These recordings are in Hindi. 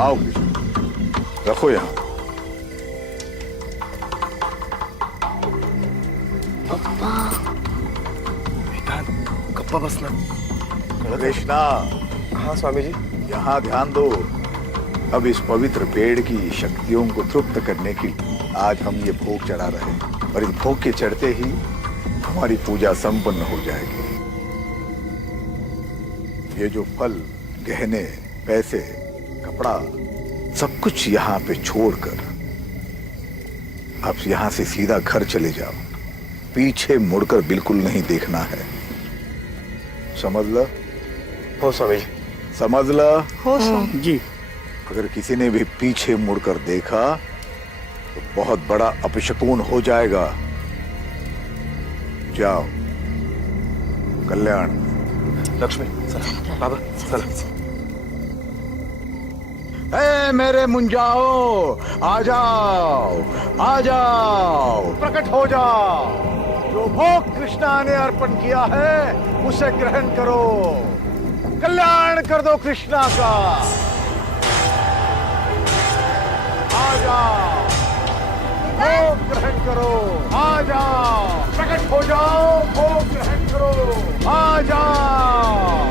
आओ कृष्ण, रखो यहाँ। गप्पा बसना। कृष्णा, हाँ स्वामी जी। यहाँ ध्यान दो। अब इस पवित्र पेड़ की शक्तियों को तृप्त करने के लिए आज हम ये भोग चढ़ा रहे हैं, और इस भोग के चढ़ते ही हमारी पूजा संपन्न हो जाएगी। ये जो फल, गहने, पैसे, कपड़ा, सब कुछ यहाँ पे छोड़कर आप यहाँ से सीधा घर चले जाओ। पीछे मुड़कर बिल्कुल नहीं देखना है, समझ लो? हो स्वामी जी। समझ लो? हो स्वामी जी। अगर किसी ने भी पीछे मुड़कर देखा तो बहुत बड़ा अपशकुन हो जाएगा। जाओ। कल्याण। लक्ष्मी चला। बाबा चला। ए मेरे मुंजाओ, आ जाओ, आ जाओ, प्रकट हो जाओ। जो भोग कृष्णा ने अर्पण किया है उसे ग्रहण करो। कल्याण कर दो कृष्णा का। आ जाओ, भोग ग्रहण करो। आ जाओ, प्रकट हो जाओ, भोग ग्रहण करो। आ जाओ।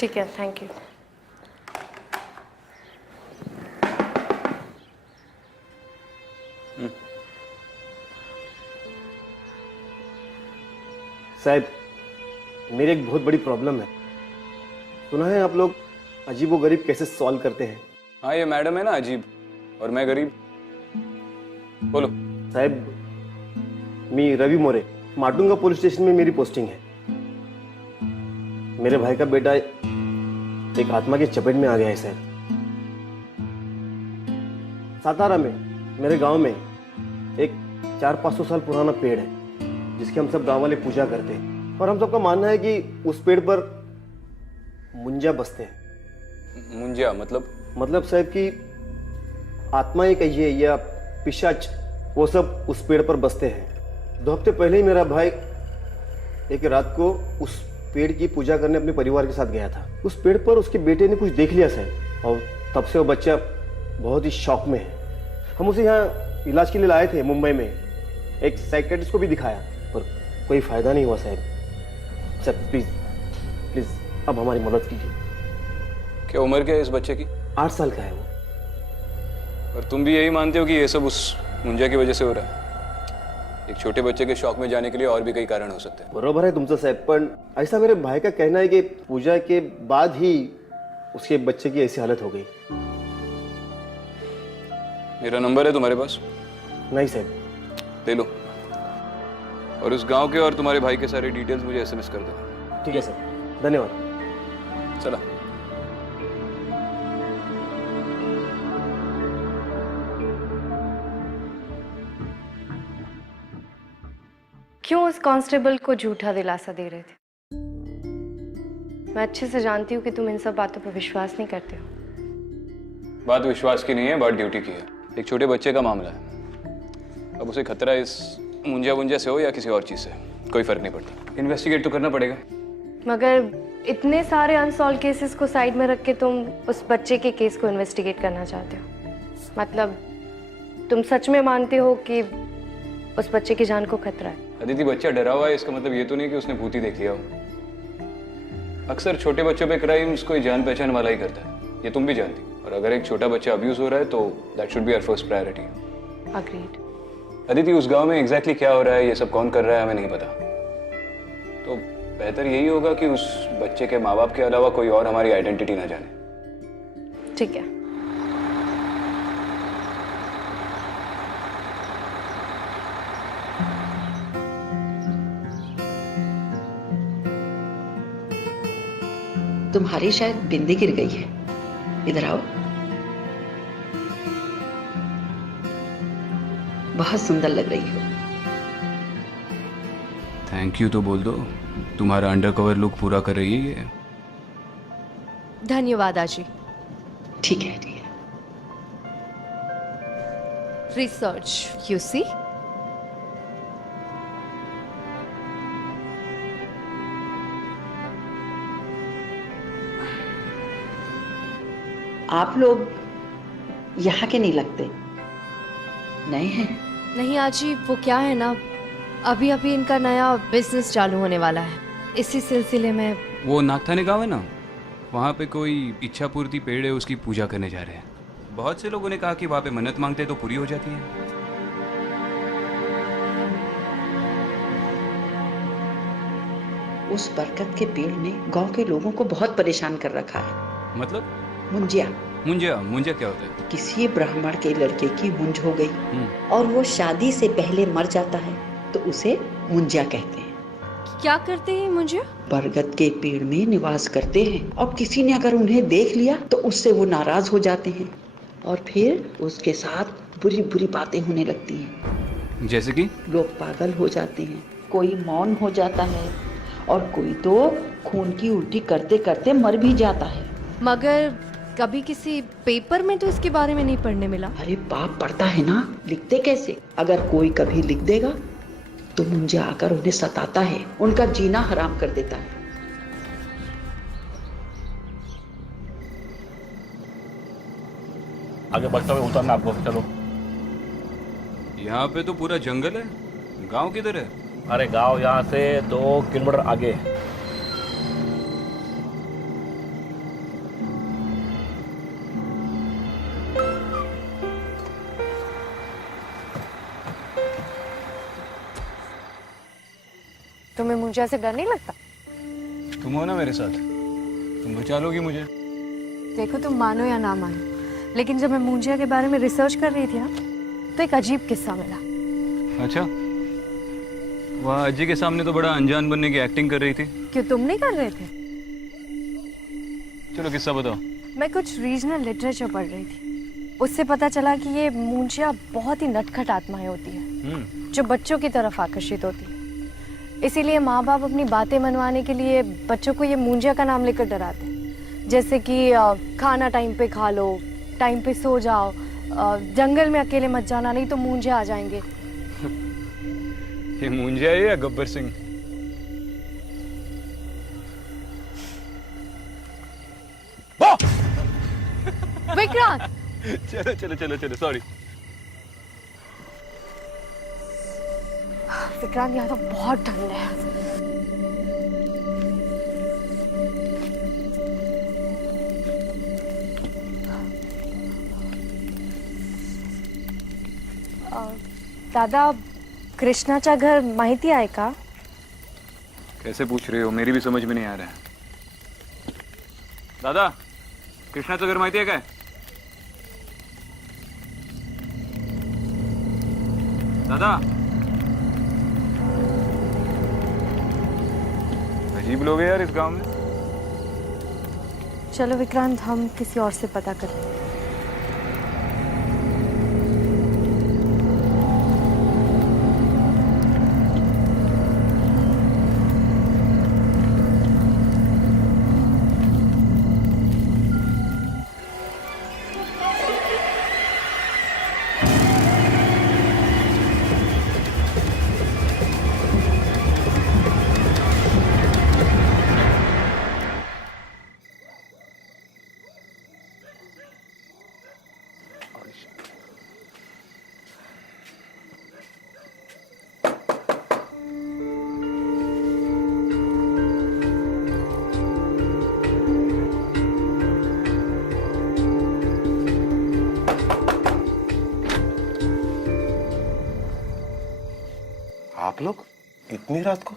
ठीक है, थैंक यू। साहब, मेरी एक बहुत बड़ी प्रॉब्लम है। सुना है आप लोग अजीब व गरीब कैसे सॉल्व करते हैं? हाँ, ये मैडम है ना अजीब और मैं गरीब। बोलो। साहब, मी रवि मोरे, माटुंगा पुलिस स्टेशन में मेरी पोस्टिंग है। मेरे भाई का बेटा एक आत्मा की चपेट में आ गया है साहब। सातारा में मेरे गांव में एक 400-500 साल पुराना पेड़ है जिसकी हम सब गांव वाले पूजा करते हैं, और हम सबका मानना है कि उस पेड़ पर मुंजा बसते हैं। मुंजिया मतलब? मतलब साहब कि आत्माएं कहिए या पिशाच, वो सब उस पेड़ पर बसते हैं। 2 हफ्ते पहले ही मेरा भाई एक रात को उस पेड़ की पूजा करने अपने परिवार के साथ गया था। उस पेड़ पर उसके बेटे ने कुछ देख लिया साहब, और तब से वो बच्चा बहुत ही शौक में है। हम उसे यहाँ इलाज के लिए लाए थे मुंबई में, एक साइकियाट्रिस्ट को भी दिखाया, पर कोई फायदा नहीं हुआ साहब। सर प्लीज प्लीज अब हमारी मदद कीजिए। क्या उम्र क्या है इस बच्चे की? 8 साल का है वो। और तुम भी यही मानते हो कि ये सब उस मुंजिया की वजह से हो रहा है? एक छोटे बच्चे के शौक में जाने के लिए और भी कई कारण हो सकते हैं। बरोबर है तुमचं साहब, पण ऐसा मेरे भाई का कहना है कि पूजा के बाद ही उसके बच्चे की ऐसी हालत हो गई। मेरा नंबर है तुम्हारे पास? नहीं साहब। ले लो, और उस गांव के और तुम्हारे भाई के सारे डिटेल्स मुझे SMS कर दो। ठीक है सर, धन्यवाद। चला। क्यों उस कांस्टेबल को झूठा दिलासा दे रहे थे? मैं अच्छे से जानती हूँ कि तुम इन सब बातों पर विश्वास नहीं करते हो। बात विश्वास की नहीं है, बात ड्यूटी की है। एक छोटे बच्चे का मामला है। अब उसे खतरा इस मुंजिया से हो या किसी और चीज से, कोई फर्क नहीं पड़ता। इन्वेस्टिगेट तो करना पड़ेगा। मगर इतने सारे अनसॉल्व केसेस को साइड में रख के तुम उस बच्चे के केस को इन्वेस्टिगेट करना चाहते हो? मतलब तुम सच में मानते हो कि उस बच्चे की जान को खतरा है? अदिति, बच्चा डरा हुआ है इसका मतलब ये तो नहीं कि उसने भूत ही देख लिया हो। अक्सर छोटे बच्चों पे क्राइम्स कोई जान पहचान वाला ही करता है, ये तुम भी जानती हो। और अगर एक छोटा बच्चा अब्यूज हो रहा है तो that should be our first priority. Agreed. Aditi, उस गांव में एग्जैक्टली क्या हो रहा है, ये सब कौन कर रहा है, हमें नहीं पता। तो बेहतर यही होगा कि उस बच्चे के माँ बाप के अलावा कोई और हमारी आइडेंटिटी ना जाने। ठीक है। तुम्हारी शायद बिंदी गिर गई है, इधर आओ। बहुत सुंदर लग रही हो। थैंक यू तो बोल दो। तुम्हारा अंडरकवर लुक पूरा कर रही है ये। धन्यवाद आजी। ठीक है ठीक है। Research you see. आप लोग यहाँ के नहीं लगते, नए हैं। नहीं आजी, वो क्या है ना, अभी अभी इनका नया बिजनेस चालू होने वाला है, इसी सिलसिले में। वो नागथाने गाँव है ना, वहाँ पे कोई इच्छा पूर्ति पेड़ है, उसकी पूजा करने जा रहे हैं। बहुत से लोगों ने कहा कि वहाँ पे मन्नत मांगते तो पूरी हो जाती है। उस बरगद के पेड़ ने गांव के लोगों को बहुत परेशान कर रखा है। मतलब? मुंजिया। मुंजिया क्या होता है? किसी ब्राह्मण के लड़के की मुंज हो गई और वो शादी से पहले मर जाता है तो उसे मुंजिया कहते हैं। क्या करते हैं मुंजिया? बरगद के पेड़ में निवास करते हैं और किसी ने अगर उन्हें देख लिया तो उससे वो नाराज हो जाते हैं और फिर उसके साथ बुरी बुरी बातें होने लगती हैं। जैसे कि? लोग पागल हो जाते हैं, कोई मौन हो जाता है और कोई तो खून की उल्टी करते करते मर भी जाता है। मगर कभी किसी पेपर में तो इसके बारे में नहीं पढ़ने मिला। अरे बाप पढ़ता है ना, लिखते कैसे? अगर कोई कभी लिख देगा तो मुंजिया आकर उन्हें सताता है, उनका जीना हराम कर देता है। आगे बढ़ते हुए उतरना आपको, चलो। यहाँ पे तो पूरा जंगल है, गांव किधर है? अरे गांव यहाँ से 2 किलोमीटर आगे है। तुम्हें मुंजिया से डर नहीं लगता? तुम हो ना मेरे साथ, तुम बचा लोगी मुझे। देखो, तुम मानो या ना मानो, लेकिन जब मैं मुंजिया के बारे में रिसर्च कर रही थी ना, तो एक अजीब किस्सा मिला। अच्छा, वहाँ अज्जी के सामने तो बड़ा अनजान बनने की एक्टिंग कर रही थी। क्यों, तुम नहीं कर रहे थे? चलो किस्सा बताओ। मैं कुछ रीजनल लिटरेचर पढ़ रही थी, उससे पता चला कि ये मुंजिया बहुत ही नटखट आत्माएं होती है जो बच्चों की तरफ आकर्षित होती है। इसीलिए माँ बाप अपनी बातें मनवाने के लिए बच्चों को ये मुंजिया का नाम लेकर डराते हैं, जैसे कि खाना टाइम पे खा लो, टाइम पे सो जाओ, जंगल में अकेले मत जाना नहीं तो मुंजिया आ जाएंगे। ये मुंजिया है या गब्बर सिंह? विक्रांत! चलो चलो चलो चलो, सॉरी। विक्रांत, यहाँ तो बहुत ठंड है। दादा, कृष्णाचा घर माहिती आहे का? कैसे पूछ रहे हो, मेरी भी समझ में नहीं आ रहा है। दादा, कृष्णाचं घर माहिती आहे काय? दादा, अजीब लोग हैं यार इस गांव में। चलो विक्रांत, हम किसी और से पता करते हैं। आप लोग इतनी रात को?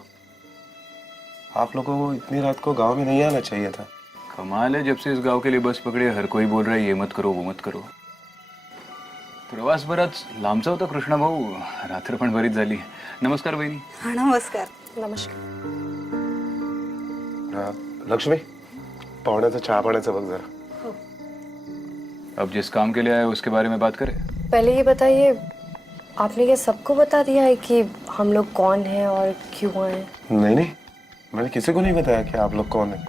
आप लोगों को इतनी रात को गांव में नहीं आना चाहिए था। कमाल है, जब से इस गांव के लिए बस पकड़े हर कोई बोल रहा है ये मत करो वो मत करो। प्रवास बराच लांबचा होता कृष्णा भाऊ, रात्र पण बरीच झाली। नमस्कार बहिणी। हाँ नमस्कार। नमस्कार। लक्ष्मी, पाहुण्याचं चहा पाण्याचं बघ जरा। अब जिस काम के लिए आए उसके बारे में बात करें। पहले ये बताइए, आपने ये सबको बता दिया है कि हम लोग कौन हैं और क्यों आए? नहीं नहीं, मैंने किसी को नहीं बताया कि आप लोग कौन है।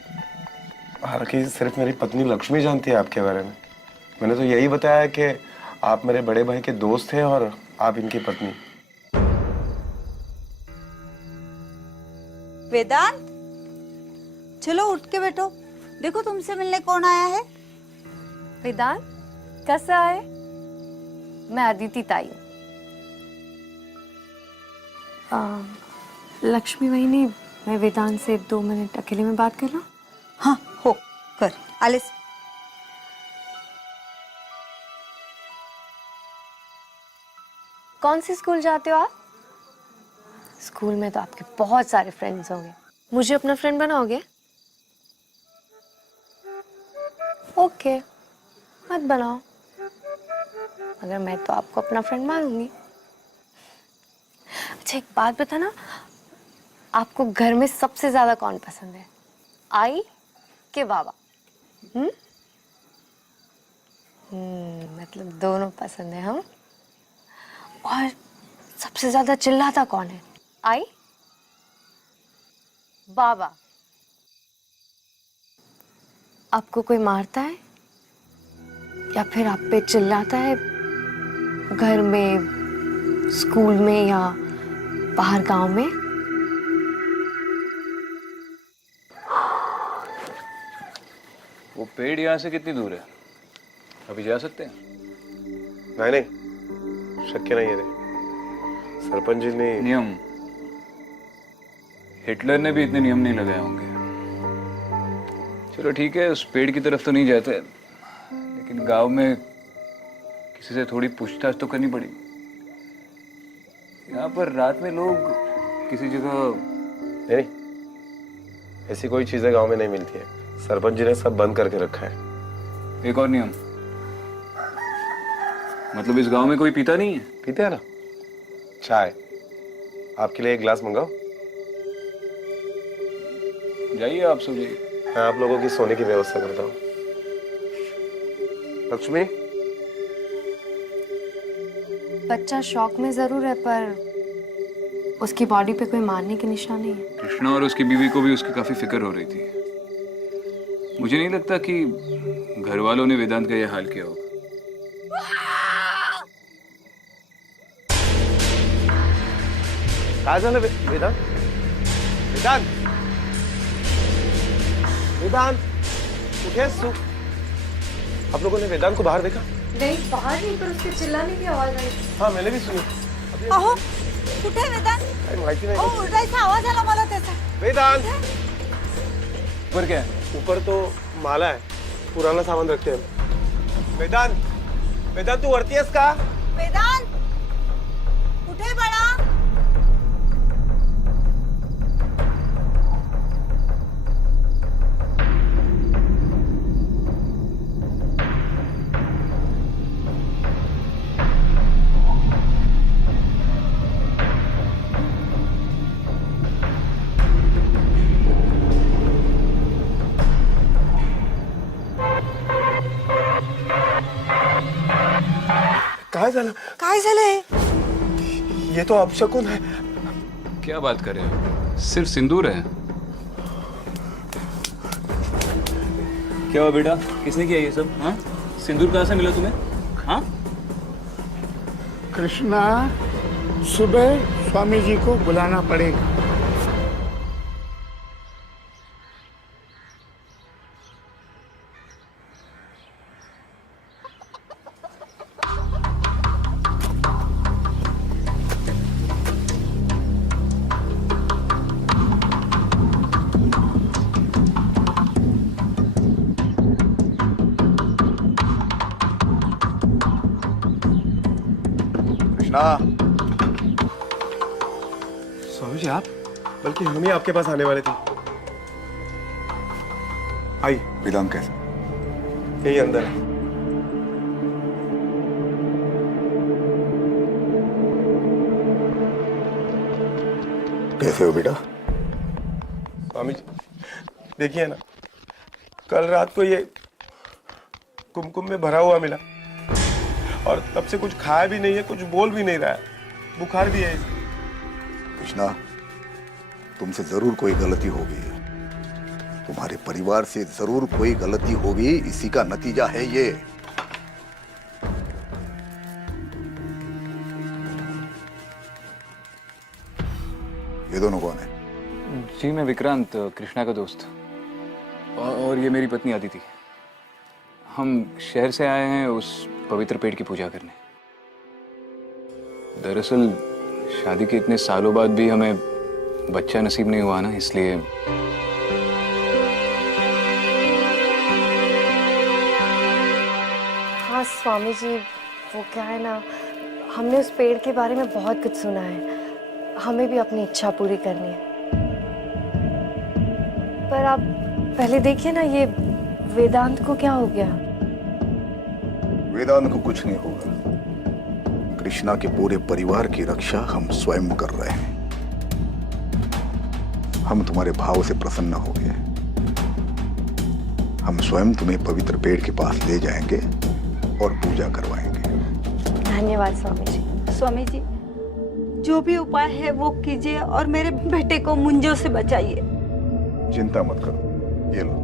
हालांकि सिर्फ मेरी पत्नी लक्ष्मी जानती है आपके बारे में। मैंने तो यही बताया कि आप मेरे बड़े भाई के दोस्त थे और आप इनकी पत्नी। वेदांत, चलो उठ के बैठो। देखो तुमसे मिलने कौन आया है। वेदांत कैसा है? मैं अदिति ताई हूँ। लक्ष्मी वहिनी, मैं वेदांत से 2 मिनट अकेले में बात कर लूं? हाँ हो कर आलिस। कौन सी स्कूल जाते हो आप? स्कूल में तो आपके बहुत सारे फ्रेंड्स होंगे, मुझे अपना फ्रेंड बनाओगे? ओके, मत बनाओ, मगर मैं तो आपको अपना फ्रेंड मानूंगी। अच्छा एक बात बताना, आपको घर में सबसे ज्यादा कौन पसंद है, आई के बाबा? मतलब दोनों पसंद है हम। और सबसे ज्यादा चिल्लाता कौन है, आई बाबा? आपको कोई मारता है या फिर आप पे चिल्लाता है घर में, स्कूल में या बाहर गांव में? वो पेड़ यहाँ से कितनी दूर है? अभी जा सकते हैं? नहीं, शक्य नहीं है रे। सरपंच जी ने नियम, हिटलर ने भी इतने नियम नहीं लगाए होंगे। चलो ठीक है, उस पेड़ की तरफ तो नहीं जाते, लेकिन गांव में किसी से थोड़ी पूछताछ तो करनी पड़ेगी। यहाँ पर रात में लोग किसी जगह नहीं, ऐसी कोई चीजें गांव में नहीं मिलती है। सरपंच जी ने सब बंद करके रखा है। एक और नियम, मतलब इस गांव में कोई पीता नहीं है? पीते हैं ना चाय। आपके लिए एक गिलास मंगाओ? जाइए, आप सो जाइए। मैं आप लोगों की सोने की व्यवस्था करता हूँ। लक्ष्मी, बच्चा शौक में जरूर है, पर उसकी बॉडी पे कोई मारने के निशान नहीं है। कृष्णा और उसकी बीवी को भी उसकी काफी फिक्र हो रही थी। मुझे नहीं लगता कि घर वालों ने वेदांत का यह हाल किया होगा। काय झालं वेदांत? वेदांत, वेदांत, कुठे आहेस तू? आप लोगों ने वेदांत को बाहर देखा? नहीं, बाहर नहीं, पर उसके चिल्लाने की आवाज आई। हाँ, मैंने भी सुनी। अहो कुठे आहे वेदांत? काही माहिती नाही। अहो ओरडायचा आवाज आला मला त्याचा। वेदांत, ऊपर क्या है? ऊपर तो माला है, पुराना सामान रखते हैं। वेदांत, वेदांत तू वरती आहेस का? वेदांत कुठे आहे बाळा? काय झालं? काय झालंय? ये तो अपशकुन है। क्या बात कर रहे हो? सिर्फ सिंदूर है। क्या हुआ बेटा, किसने किया ये सब? हाँ, सिंदूर कहाँ से मिला तुम्हें? हाँ, कृष्णा, सुबह स्वामी जी को बुलाना पड़ेगा। कृष्णा, स्वामी जी आप? बल्कि हम ही आपके पास आने वाले थे। आई, वेदांत कैसे? यही अंदर है। कैसे हो बेटा? स्वामी जी देखिए ना, कल रात को ये कुमकुम में भरा हुआ मिला और तब से कुछ खाया भी नहीं है, कुछ बोल भी नहीं रहा है, बुखार भी है। कृष्णा, तुमसे जरूर कोई गलती होगी, तुम्हारे परिवार से जरूर कोई गलती होगी, इसी का नतीजा है ये। ये दोनों कौन है? जी मैं विक्रांत, कृष्णा का दोस्त, और ये मेरी पत्नी आदिति। हम शहर से आए हैं उस पवित्र पेड़ की पूजा करने। दरअसल शादी के इतने सालों बाद भी हमें बच्चा नसीब नहीं हुआ ना, इसलिए हाँ स्वामी जी, वो क्या है ना, हमने उस पेड़ के बारे में बहुत कुछ सुना है, हमें भी अपनी इच्छा पूरी करनी है। पर आप पहले देखिए ना, ये वेदांत को क्या हो गया? वेदांत को कुछ नहीं होगा। कृष्णा के पूरे परिवार की रक्षा हम स्वयं कर रहे हैं। हम तुम्हारे भाव से प्रसन्न हो गए। हम स्वयं तुम्हें पवित्र पेड़ के पास ले जाएंगे और पूजा करवाएंगे। धन्यवाद स्वामी जी। स्वामी जी, जो भी उपाय है वो कीजिए और मेरे बेटे को मुंजों से बचाइए। चिंता मत करो, ये लो।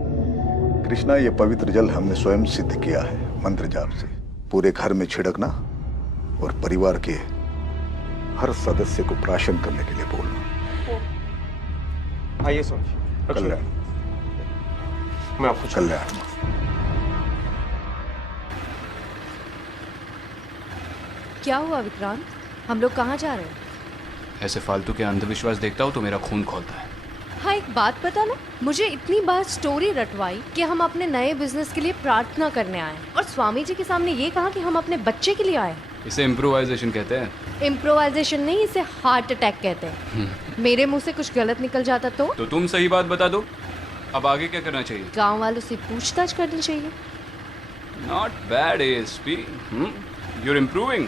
कृष्णा, ये पवित्र जल हमने स्वयं सिद्ध किया है मंत्र जाप से। पूरे घर में छिड़कना और परिवार के हर सदस्य को प्राशन करने के लिए बोलना। आइए स्वामी जी। कल्याण, मैं आपको कल्याण। क्या हुआ विक्रांत, हम लोग कहाँ जा रहे हैं? ऐसे फालतू के अंधविश्वास देखता हूँ तो मेरा खून खौलता है। हाँ एक बात पता ना, मुझे इतनी बार स्टोरी रटवाई कि हम अपने नए बिजनेस के लिए प्रार्थना करने आए और स्वामी जी के सामने ये कहा कि हम अपने बच्चे के लिए आए। इसे इम्प्रोवाइजेशन कहते हैं। इम्प्रोवाइजेशन नहीं, इसे हार्ट अटैक कहते हैं। मेरे मुंह से कुछ गलत निकल जाता तो तुम सही बात बता दो। अब आगे क्या करना चाहिए? गांव वालों से पूछताछ करनी चाहिए। Not bad ASP, you are improving.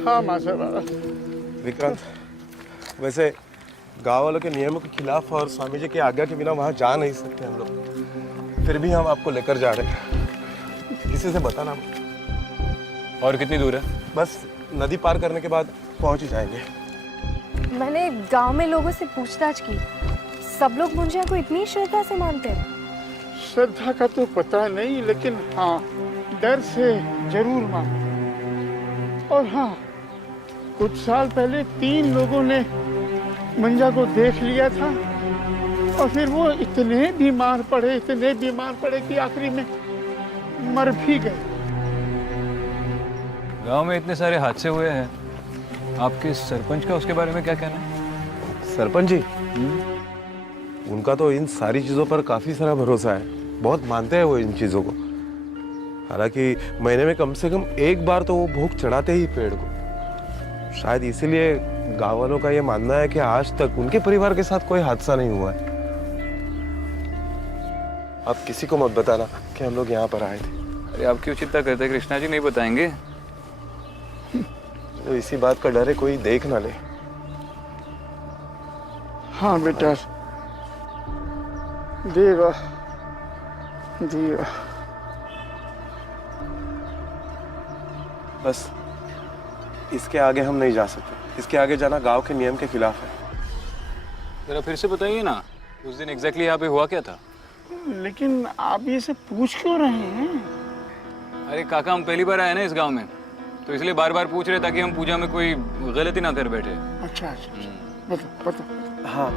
हाँ माशाल्लाह। विक्रांत, वैसे गांव वालों के नियमों के खिलाफ और स्वामी जी की आज्ञा के बिना वहां जा नहीं सकते हम लोग, फिर भी हम आपको लेकर जा रहे हैं। किसी से बताना मत। और कितनी दूर है? बस नदी पार करने के बाद पहुंच ही जाएंगे। मैंने गांव में लोगों से पूछताछ की, सब लोग मुंजिया को इतनी श्रद्धा से मानते हैं। श्रद्धा का तो पता नहीं, लेकिन हाँ डर से जरूर मानो। और हाँ, कुछ साल पहले 3 लोगों ने मंजा को देख लिया था और फिर वो इतने बीमार पड़े कि आखिरी में मर भी गए। गांव में इतने सारे हादसे हुए हैं, आपके सरपंच का उसके बारे में क्या कहना है? सरपंच जी, उनका तो इन सारी चीजों पर काफी सारा भरोसा है, बहुत मानते हैं वो इन चीजों को। हालांकि महीने में कम से कम एक बार तो वो भोग चढ़ाते ही पेड़ को। शायद इसीलिए गांव वालों का ये मानना है कि आज तक उनके परिवार के साथ कोई हादसा नहीं हुआ है। आप किसी को मत बताना कि हम लोग यहाँ पर आए थे। अरे आप क्यों चिंता करते हैं कृष्णा जी, नहीं बताएंगे। तो इसी बात का डर है कोई देख ना ले। हाँ बेटा, देवा देवा। बस इसके आगे हम नहीं जा सकते। इसके आगे जाना गांव के नियम के खिलाफ है। जरा फिर से बताइए ना, उस दिन एग्जैक्टली यहाँ पे हुआ क्या था? लेकिन आप ये सब पूछ क्यों रहे हैं? अरे काका, हम पहली बार आए ना इस गांव में, तो इसलिए बार बार पूछ रहे ताकि हम पूजा में कोई गलती ना कर बैठे। अच्छा, बताओ। हाँ,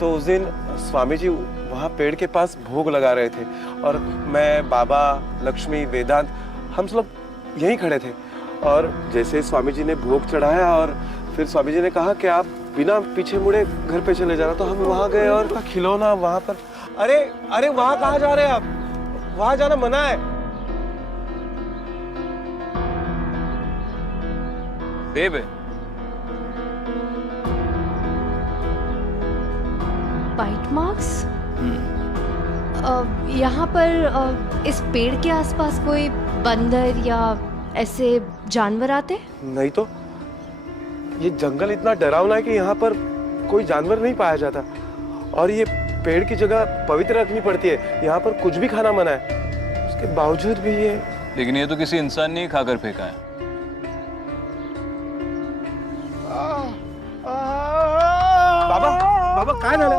तो उस दिन स्वामी जी वहाँ पेड़ के पास भोग लगा रहे थे और मैं, बाबा, लक्ष्मी, वेदांत, हम सब यहीं खड़े थे। और जैसे स्वामी जी ने भोग चढ़ाया और फिर स्वामी जी ने कहा कि आप बिना पीछे मुड़े घर पे चले जाना, तो हम वहाँ गए और खिलौना वहाँ पर। अरे वहाँ कहाँ जा रहे हैं आप? वहाँ जाना मना है। सेब है। Bite marks? यहाँ पर इस पेड़ के आसपास कोई बंदर या ऐसे जानवर आते? नहीं तो, ये जंगल इतना डरावना है कि यहाँ पर कोई जानवर नहीं पाया जाता। और ये पेड़ की जगह पवित्र रखनी पड़ती है, यहाँ पर कुछ भी खाना मना है, उसके बावजूद भी ये। लेकिन ये तो किसी इंसान ने ही खाकर फेंका है। बाबा, बाबा काय झालं?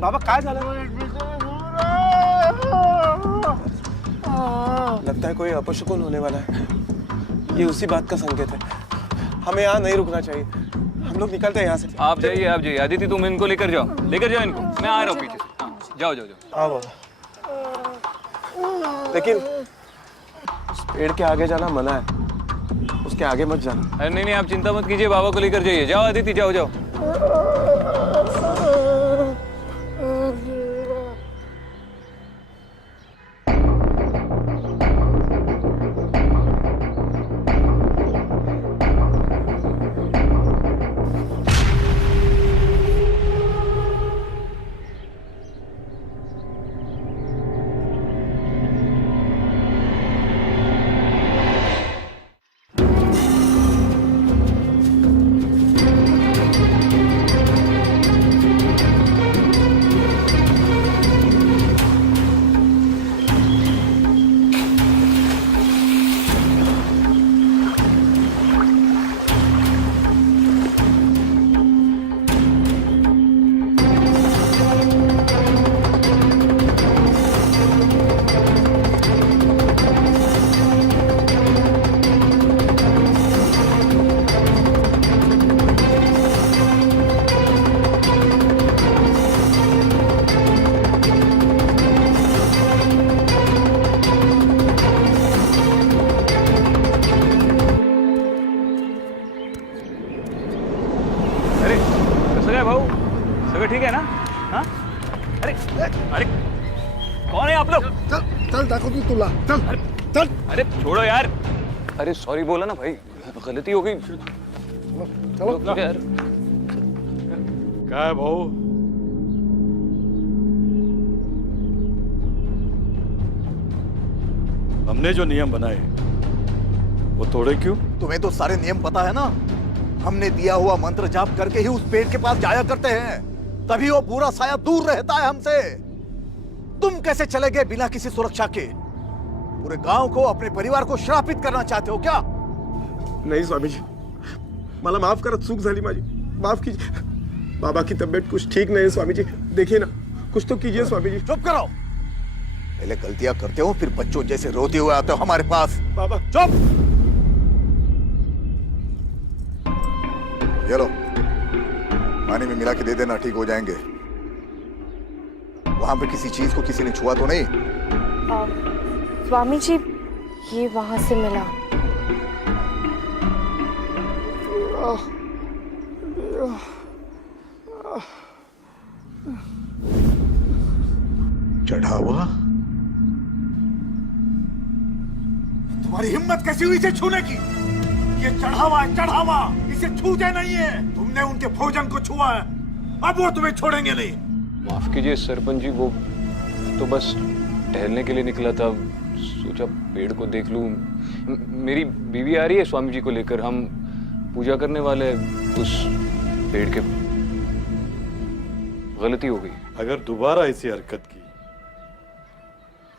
बाबा काय झालं? लगता है कोई अपशकुन होने वाला है। ये उसी बात का संकेत है। हमें यहाँ नहीं रुकना चाहिए। हम लोग निकलते हैं यहाँ से। आप जाइए। आदित्य तुम इनको लेकर जाओ इनको। मैं आ रहा हूँ पीछे से। हाँ, जाओ। हाँ बाबा। लेकिन उस पेड़ के आगे जाना मना है, उसके आगे मत जाना। अरे नहीं, आप चिंता मत कीजिए, बाबा को लेकर जाइए। जाओ आदित्य, जाओ। ठीक है ना? हाँ? अरे कौन है आप लोग? चल दाखवतो तुला, चल। अरे छोड़ो यार। अरे सॉरी बोला ना भाई, गलती हो गई। चलो यार। क्या है भाऊ? हमने जो नियम बनाए वो तोड़े क्यों? तुम्हें तो सारे नियम पता है ना। हमने दिया हुआ मंत्र जाप करके ही उस पेड़ के पास जाया करते हैं, तभी वो पूरा साया दूर रहता है हमसे। तुम कैसे चले गए बिना किसी सुरक्षा के? पूरे गांव को, अपने परिवार को श्रापित करना चाहते हो क्या? नहीं स्वामी जी, मला माफ करा, चूक झाली माझी, माफ कीजिए। बाबा की तबीयत कुछ ठीक नहीं है स्वामी जी, देखिए ना, कुछ तो कीजिए स्वामी जी। चुप करो। पहले गलतियां करते हो, फिर बच्चों जैसे रोते हुए आते हो हमारे पास। बाबा चुप। ये लो, पानी में मिला के दे देना, ठीक हो जाएंगे। वहां पे किसी चीज को किसी ने छुआ तो नहीं? स्वामी जी, ये वहां से मिला। चढ़ावा? तुम्हारी हिम्मत कैसी हुई इसे छूने की? ये चढ़ावा है, चढ़ावा, इसे छूते नहीं है। तुमने उनके भोजन को छुआ है, अब वो तुम्हें छोड़ेंगे नहीं। माफ कीजिए सरपंच जी, वो तो बस टहलने के लिए निकला था, सोचा पेड़ को देख लूं। मेरी बीवी आ रही है स्वामी जी को लेकर, हम पूजा करने वाले हैं उस पेड़ के। गलती हो गई। अगर दोबारा ऐसी हरकत की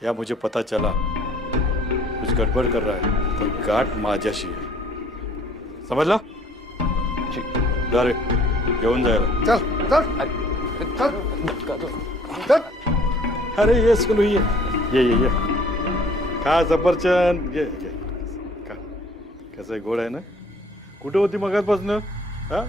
या मुझे पता चला कुछ गड़बड़ कर रहा है तो गाठ माझ्याशी है, समझला? जी। जा रे, घेऊन जायला। चल। अरे ये सुनो, ये खा सफरचंद, ये खा। कसं आहे, गोड आहे ना? कुठे होती मगाचपासून? हा?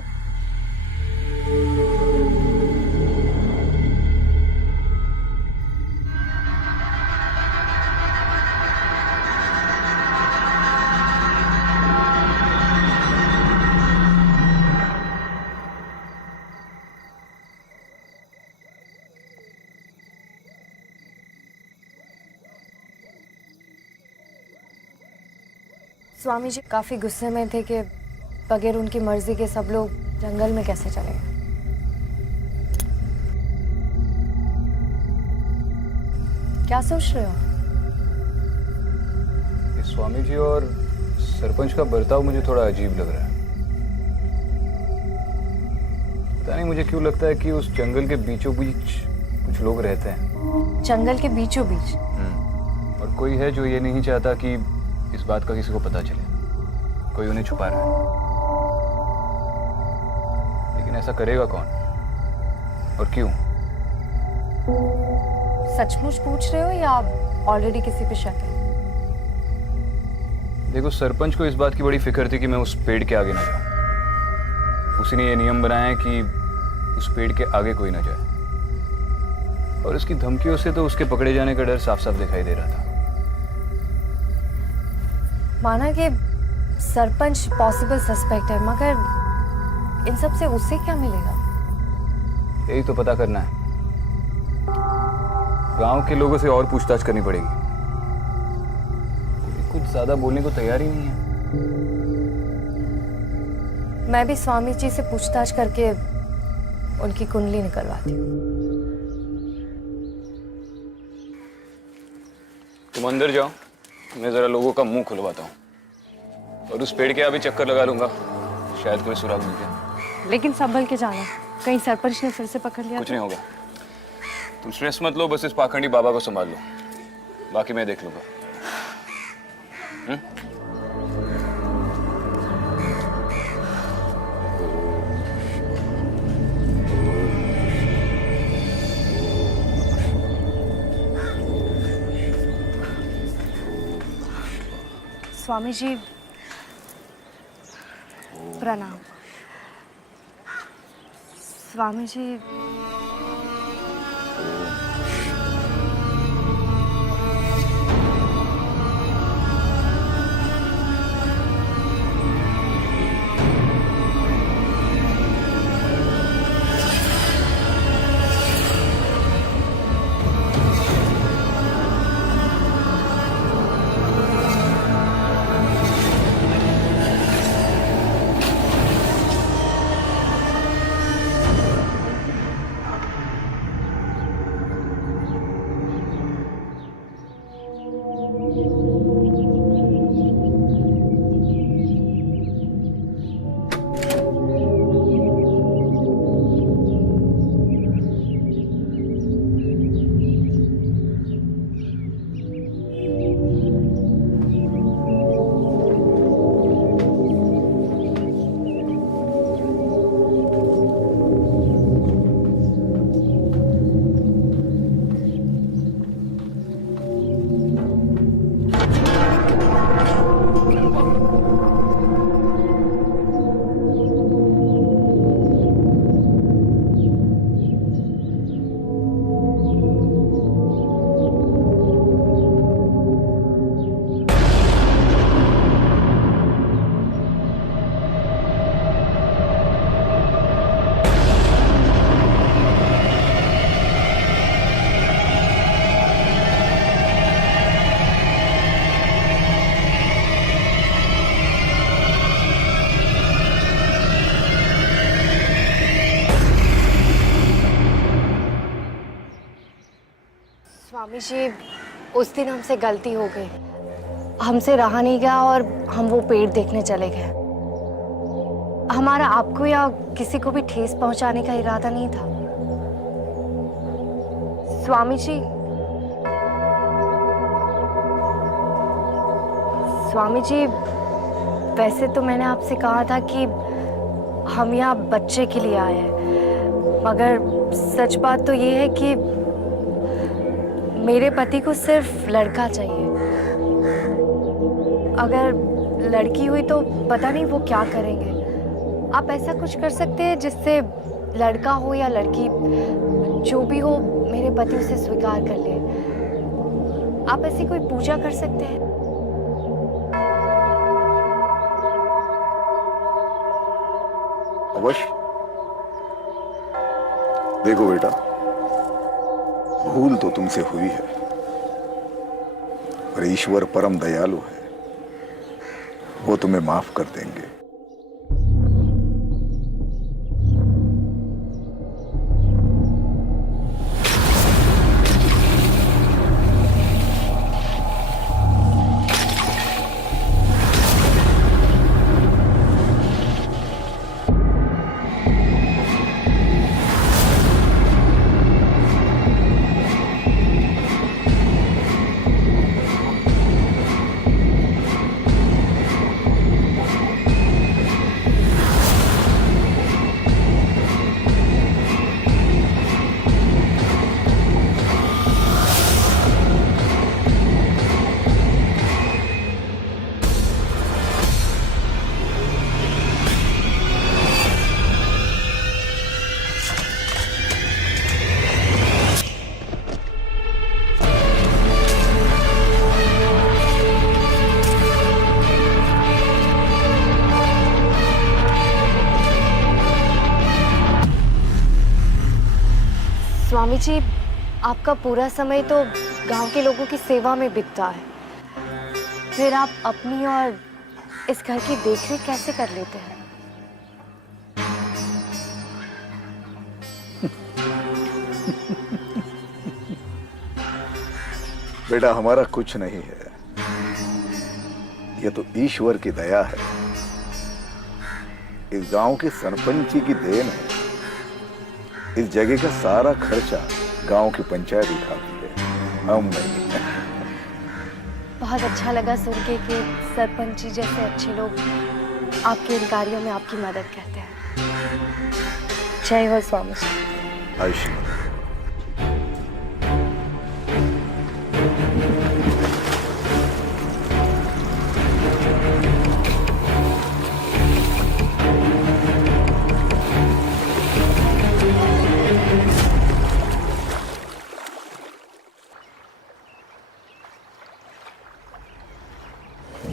स्वामी जी काफी गुस्से में थे कि बगैर उनकी मर्जी के सब लोग जंगल में कैसे चले गए। क्या सोच रहे हो? ये स्वामी जी और सरपंच का बर्ताव मुझे थोड़ा अजीब लग रहा है। पता नहीं मुझे क्यों लगता है कि उस जंगल के बीचों बीच कुछ लोग रहते हैं। जंगल के बीचों बीच? और कोई है जो ये नहीं चाहता कि इस बात का किसी को पता चले, कोई उन्हें छुपा रहा है। लेकिन ऐसा करेगा कौन और क्यों? सचमुच पूछ रहे हो या ऑलरेडी किसी पे शक है? देखो, सरपंच को इस बात की बड़ी फिक्र थी कि मैं उस पेड़ के आगे ना जाऊं। उसी ने ये नियम बनाया है कि उस पेड़ के आगे कोई ना जाए, और उसकी धमकियों से तो उसके पकड़े जाने का डर साफ साफ दिखाई दे रहा था। माना कि सरपंच पॉसिबल सस्पेक्ट है, मगर इन सब से उससे क्या मिलेगा? यही तो पता करना है। गांव के लोगों से और पूछताछ करनी पड़ेगी। कोई कुछ ज्यादा बोलने को तैयार ही नहीं है। मैं भी स्वामी जी से पूछताछ करके उनकी कुंडली निकलवाती हूँ। तुम अंदर जाओ, मैं जरा लोगों का मुंह खुलवाता हूँ, और उस पेड़ के अभी चक्कर लगा लूंगा, शायद कोई सुराग मिल जाए। लेकिन संभल के जाना, कहीं सरपंच ने फिर से पकड़ लिया। कुछ नहीं होगा, तुम स्ट्रेस मत लो, बस इस पाखंडी बाबा को संभाल लो, बाकी मैं देख लूंगा। स्वामी जी प्रणाम। स्वामी जी स्वामी जी, उस दिन हमसे गलती हो गई, हमसे रहा नहीं गया और हम वो पेड़ देखने चले गए। हमारा आपको या किसी को भी ठेस पहुंचाने का इरादा नहीं था। स्वामी जी, स्वामी जी, वैसे तो मैंने आपसे कहा था कि हम यहाँ बच्चे के लिए आए हैं, मगर सच बात तो ये है कि मेरे पति को सिर्फ लड़का चाहिए। अगर लड़की हुई तो पता नहीं वो क्या करेंगे। आप ऐसा कुछ कर सकते हैं जिससे लड़का हो या लड़की, जो भी हो, मेरे पति उसे स्वीकार कर ले। आप ऐसी कोई पूजा कर सकते हैं? अवश्य। देखो बेटा, भूल तो तुमसे हुई है, और ईश्वर परम दयालु है, वो तुम्हें माफ कर देंगे। स्वामी जी, आपका पूरा समय तो गांव के लोगों की सेवा में बीतता है, फिर आप अपनी और इस घर की देखरेख कैसे कर लेते हैं? बेटा, हमारा कुछ नहीं है, ये तो ईश्वर की दया है। इस गांव के सरपंची की देन है। इस जगह का सारा खर्चा गांव की पंचायत उठाती है, हम नहीं। बहुत अच्छा लगा सुन के कि सरपंच जी जैसे अच्छे लोग आपके इन कार्यों में आपकी मदद करते हैं। जय हो स्वामी जी। आयुष्मान।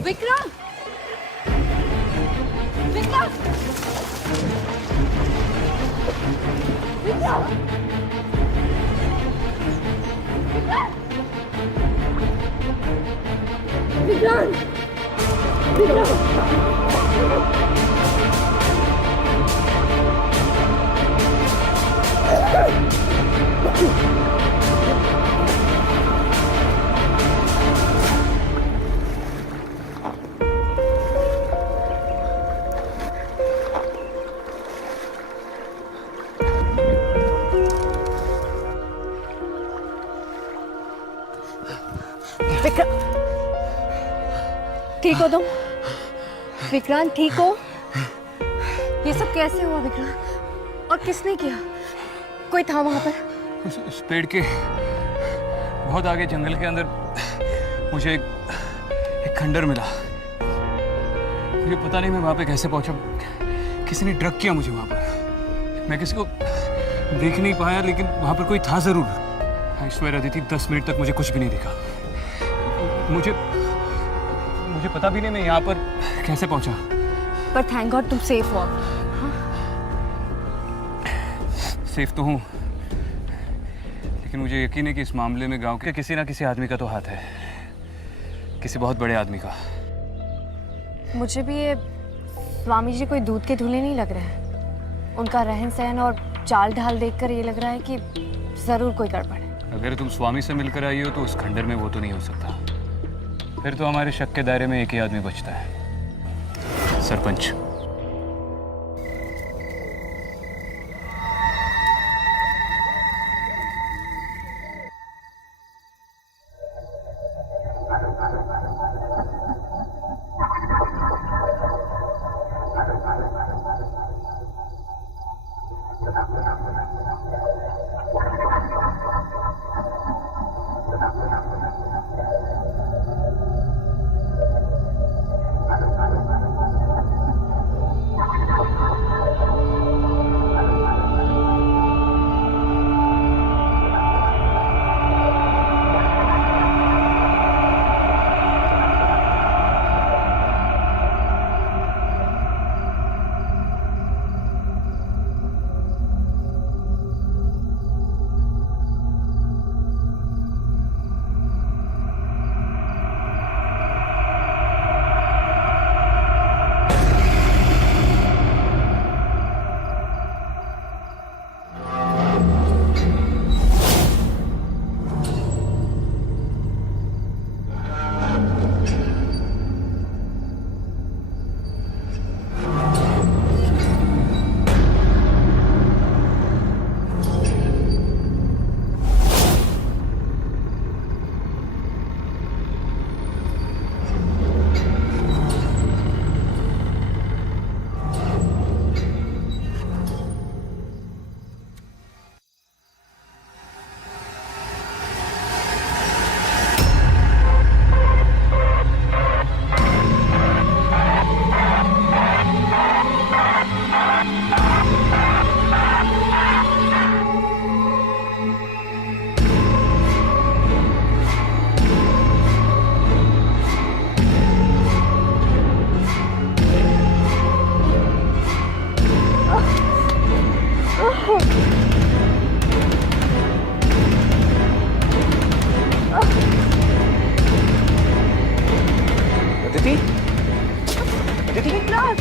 विक्रम, विक्रम, विक्रम, विक्रम, ठीक हो तुम? विक्रांत ठीक हो? ये सब कैसे हुआ विक्रांत? और किसने किया? कोई था वहां पर? उस पेड़ के बहुत आगे जंगल के अंदर मुझे एक खंडर मिला। मुझे पता नहीं मैं वहां पे कैसे पहुंचा। किसी ने ड्रग किया मुझे वहां पर। मैं किसी को देख नहीं पाया, लेकिन वहां पर कोई था जरूर। आई स्वेयर अदिति, 10 मिनट तक मुझे कुछ भी नहीं दिखा। मुझे पता भी नहीं मैं यहाँ पर कैसे पहुंचा। पर थैंक गॉड तुम सेफ हो। सेफ तो हूँ, लेकिन मुझे यकीन है कि इस मामले में गांव के किसी ना किसी आदमी का तो हाथ है, किसी बहुत बड़े आदमी का। मुझे भी ये स्वामी जी कोई दूध के धुले नहीं लग रहे हैं। उनका रहन सहन और चाल ढाल देखकर ये लग रहा है कि जरूर कोई गड़बड़ है। अगर तुम स्वामी से मिलकर आई हो तो उस खंडर में वो तो नहीं हो सकता। फिर तो हमारे शक के दायरे में एक ही आदमी बचता है, सरपंच। विक्रांत,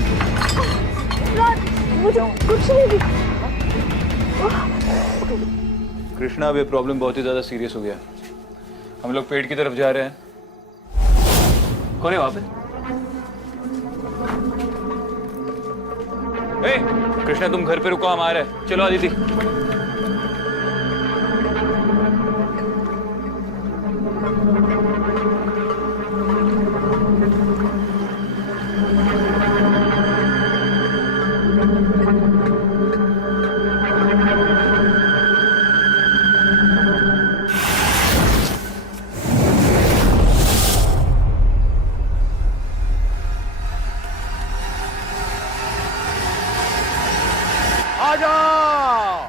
विक्रांत, मुझे कुछ नहीं दिखा। कृष्णा, अब ये प्रॉब्लम बहुत ही ज्यादा सीरियस हो गया। हम लोग पेड़ की तरफ जा रहे हैं। कौन है वहां पे? ए, कृष्णा तुम घर पे रुको, हम आ रहे हैं। चलो आदिति। आ जाओ,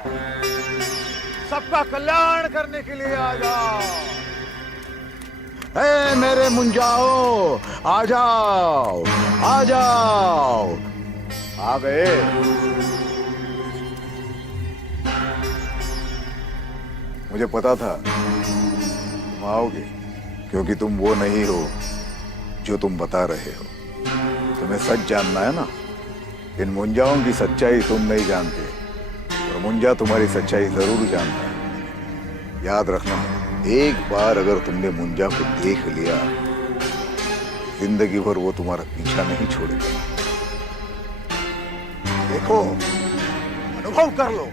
सबका कल्याण करने के लिए आ जाओ। हे मेरे मुंजाओ, आ जाओ, आ जाओ। आ गए। मुझे पता था तुम आओगे, क्योंकि तुम वो नहीं हो जो तुम बता रहे हो। तुम्हें सच जानना है ना। इन मुंजाओं की सच्चाई तुम नहीं जानते, और मुंजा तुम्हारी सच्चाई जरूर जानता है। याद रखना, एक बार अगर तुमने मुंजा को देख लिया, जिंदगी भर वो तुम्हारा पीछा नहीं छोड़ेगा। देखो, अनुभव कर लो।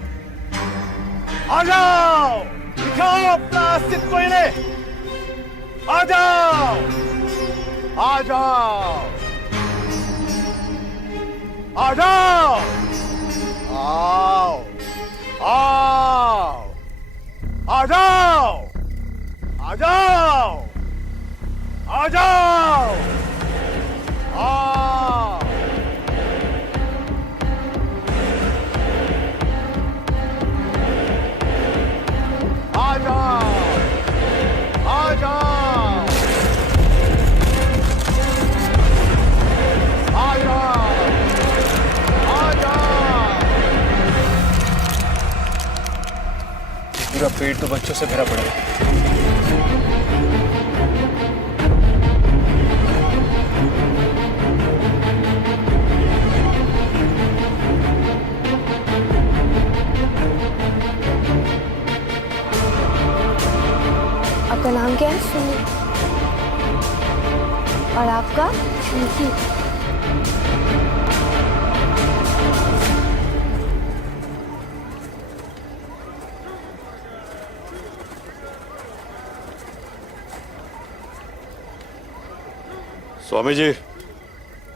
आ जाओ, दिखाओ अपना अस्तित्व इन्हें। आ जाओ, आ जाओ, आ जाओ, आओ, आओ, आ जाओ, आ जाओ, आ जाओ, आओ। आ जाओ, आ जाओ, आ जाओ, आ जाओ। पूरा पेट तो बच्चों से भरा पड़ा है। आपका नाम क्या है? सुनील। और आपका? शिल्पी। स्वामी जी,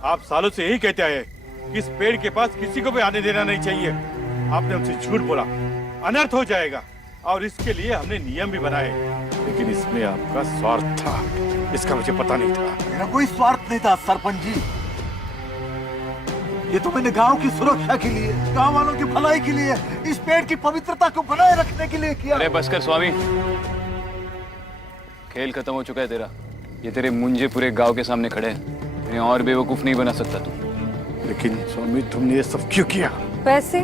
आप सालों से यही कहते आए कि इस पेड़ के पास किसी को भी आने देना नहीं चाहिए। आपने हमसे झूठ बोला, अनर्थ हो जाएगा, और इसके लिए हमने नियम भी बनाए, लेकिन इसमें आपका स्वार्थ था। इसका मुझे पता नहीं था। मेरा कोई स्वार्थ नहीं था सरपंच जी। ये तो मैंने गांव की सुरक्षा के लिए, गांव वालों की भलाई के लिए, इस पेड़ की पवित्रता को बनाए रखने के लिए किया। अरे बस कर स्वामी, खेल खत्म हो चुका है तेरा। ये तेरे मुंजे पूरे गांव के सामने खड़े हैं। इन्हें और बेवकूफ नहीं बना सकता तू। लेकिन स्वामी, तुमने ये सब क्यों किया? पैसे,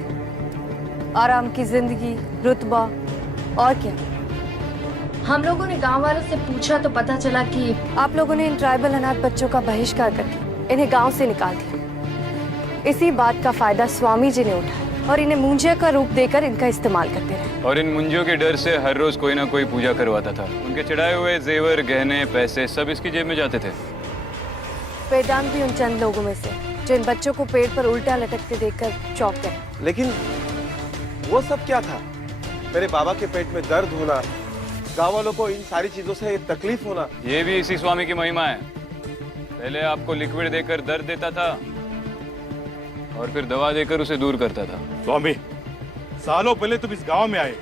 आराम की जिंदगी, रुतबा, और क्या? हम लोगों ने गांव वालों से पूछा तो पता चला कि आप लोगों ने इन ट्राइबल अनाथ बच्चों का बहिष्कार करके इन्हें गांव से निकाल दिया। इसी बात का फायदा स्वामी जी ने उठाया और इन्हें मुंजिया का रूप देकर इनका इस्तेमाल करते रहे। और इन मुंजियों के डर से हर रोज कोई ना कोई पूजा करवाता था। उनके चढ़ाए हुए जेवर, गहने, पैसे सब इसकी जेब में जाते थे। वेदांत भी उन चंद लोगों में से जो इन बच्चों को पेड़ पर उल्टा लटकते देखकर चौंक गए। लेकिन वो सब क्या था? मेरे बाबा के पेट में दर्द होना, गाँव वालों को इन सारी चीजों से तकलीफ होना, ये भी इसी स्वामी की महिमा है। पहले आपको लिक्विड देकर दर्द देता था और फिर दवा देकर उसे दूर करता था। स्वामी, सालों पहले तुम इस गांव में आए,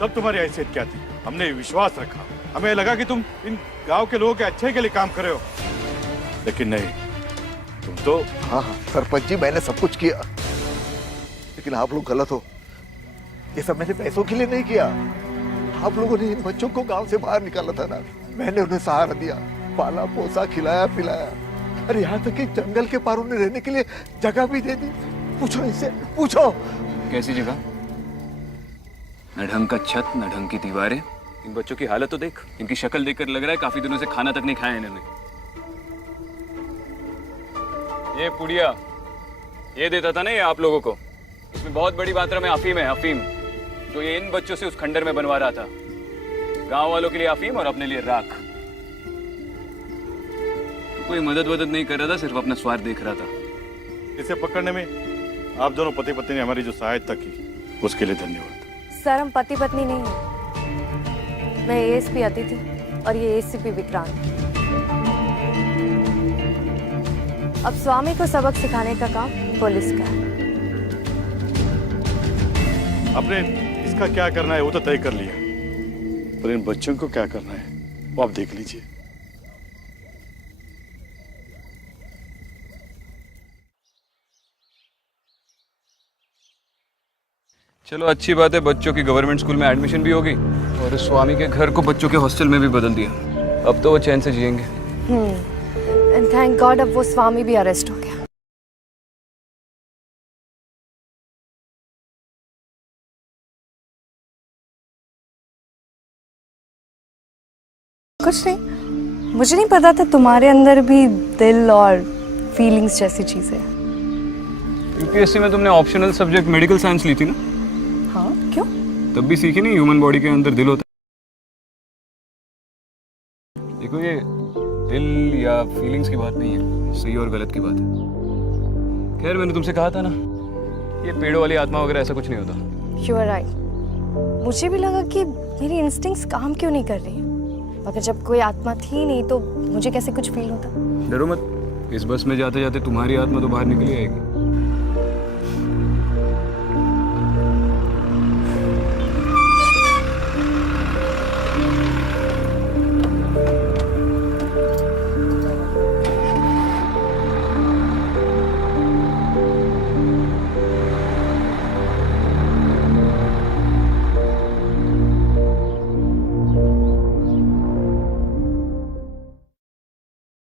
तब तुम्हारी हैसियत क्या थी? हमने विश्वास रखा, हमें लगा कि तुम इन गांव के लोगों के अच्छे के लिए काम कर रहे हो, लेकिन नहीं, तुम तो। हाँ सरपंच जी, मैंने सब कुछ किया, लेकिन आप लोग गलत हो। ये सब मैंने पैसों के लिए नहीं किया। आप लोगों ने इन बच्चों को गांव से बाहर निकाला था ना, मैंने उन्हें सहारा दिया, पाला पोसा, खिलाया पिलाया, अरे यहाँ तक कि जंगल के पार उन्हें रहने के लिए जगह भी दे दी। पूछो इनसे, पूछो। कैसी जगह? न ढंग का छत, न ढंग की दीवारें। इन बच्चों की हालत तो देख। इनकी शक्ल देखकर लग रहा है काफी दिनों से खाना तक नहीं खाया इन्होंने। ये पुड़िया ये देता था ना, ये आप लोगों को, इसमें बहुत बड़ी मात्रा में अफीम है, अफीम, जो ये इन बच्चों से उस खंडर में बनवा रहा था। गांव वालों के लिए अफीम और अपने लिए राख। तो कोई मदद वदद नहीं कर रहा था, सिर्फ अपना स्वार्थ देख रहा था। इसे पकड़ने में आप दोनों पति पत्नी ने हमारी जो सहायता की उसके लिए धन्यवाद। सर हम पति पत्नी नहीं हैं। मैं एएसपी अतिथि और ये एसीपी विक्रांत। अब स्वामी को सबक सिखाने का काम पुलिस का है। आपने इसका क्या करना है वो तो तय कर लिया, पर इन बच्चों को क्या करना है वो आप देख लीजिए। चलो अच्छी बात है, बच्चों की गवर्नमेंट स्कूल में एडमिशन भी होगी और स्वामी के घर को बच्चों के हॉस्टल में भी बदल दिया। अब तो वो चैन से जिएंगे। एंड थैंक गॉड अब वो स्वामी भी अरेस्ट हो गया। कुछ नहीं, मुझे नहीं पता था तुम्हारे अंदर भी दिल और फीलिंग्स जैसी चीजें हैं। यूपीएससी में तुमने ऑप्शनल सब्जेक्ट मेडिकल साइंस ली थी ना? हाँ, क्यों? तब भी सीखी नहीं ह्यूमन बॉडी के अंदर दिल होता है। देखो ये दिल या फीलिंग्स की बात नहीं है, सही और गलत की बात है। खैर मैंने तुमसे कहा था ना, ये पेड़ों वाली आत्मा वगैरह ऐसा कुछ नहीं होता। You are right. मुझे भी लगा कि मेरी इंस्टिंक्ट्स काम क्यों नहीं कर रही हैं। मगर जब कोई आत्मा थी नहीं तो मुझे कैसे कुछ फील होता। डरो मत, इस बस में जाते जाते तुम्हारी आत्मा तो बाहर निकली आएगी।